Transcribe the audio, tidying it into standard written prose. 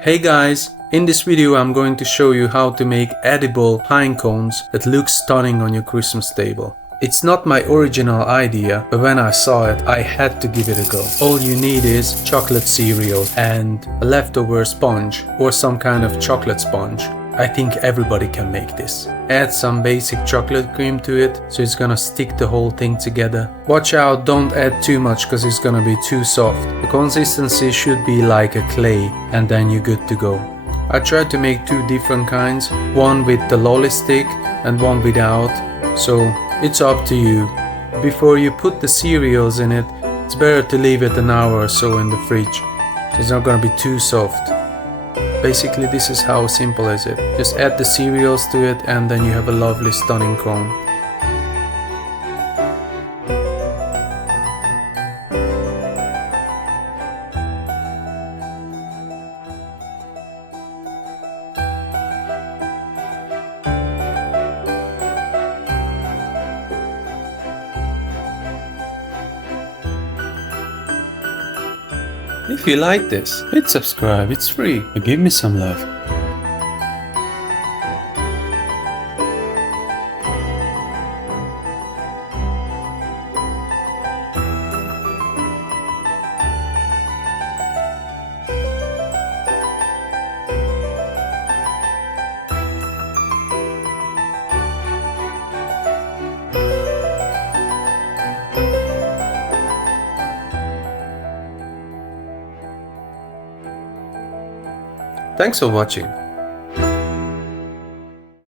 Hey guys, in this video I'm going to show you how to make edible pine cones that look stunning on your Christmas table. It's not my original idea, but when I saw it, I had to give it a go. All you need is chocolate cereal and a leftover sponge or some kind of chocolate sponge. I think everybody can make this. Add some basic chocolate cream to it, so it's gonna stick the whole thing together. Watch out, don't add too much because it's gonna be too soft. The consistency should be like a clay and then you're good to go. I tried to make two different kinds, one with the lolly stick and one without, so it's up to you. Before you put the cereals in it, it's better to leave it an hour or so in the fridge. It's not gonna be too soft. Basically, this is how simple is it. Just add the cereals to it and then you have a lovely stunning cone. If you like this, hit subscribe, it's free, and give me some love. Thanks for watching.